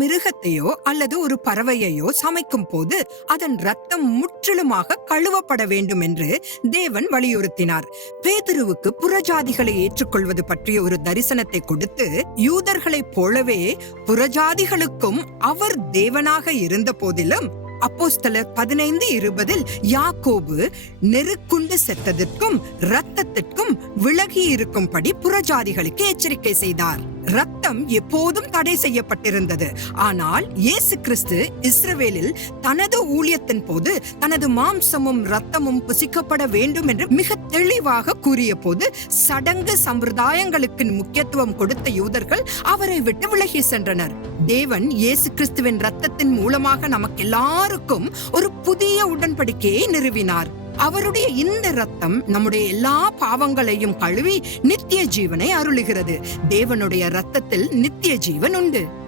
மிருகத்தையோ அல்லது ஒரு பறவையையோ சமைக்கும் போது அதன் ரத்தம் முற்றிலுமாக கழுவப்பட வேண்டும் என்று தேவன் வலியுறுத்தினார். பேதுருவுக்கு புறஜாதிகளை ஏற்றுக்கொள்வது பற்றிய ஒரு தரிசனத்தை கொடுத்து யூதர்களைப் போலவே புறஜாதிகளுக்கும் அவர் தேவனாக இருந்த போதிலும் அப்போஸ்தலர் பதினைந்து இருபதில் யாக்கோபு நெருக்குண்டு செத்ததற்கும் இரத்தத்திற்கும் விலகி இருக்கும்படி புறஜாதிகளுக்கு எச்சரிக்கை செய்தார். ரத்தம் எப்போதும் தடை செய்யப்பட்டிருந்தது. ஆனால் இயேசு கிறிஸ்து இஸ்ரவேலில் தனது ஊழியத்தின் போது தனது மாம்சமும் ரத்தமும் புசிக்கப்பட வேண்டும் என்று மிக தெளிவாக கூறிய போது சடங்கு சம்பிரதாயங்களுக்கு முக்கியத்துவம் கொடுத்த யூதர்கள் அவரை விட்டு விலகி சென்றனர். தேவன் இயேசு கிறிஸ்துவின் ரத்தத்தின் மூலமாக நமக்கு எல்லாருக்கும் ஒரு புதிய உடன்படிக்கையை நிறுவினார். அவருடைய இந்த ரத்தம் நம்முடைய எல்லா பாவங்களையும் கழுவி நித்திய ஜீவனை அருளுகிறது. தேவனுடைய ரத்தத்தில் நித்திய ஜீவன் உண்டு.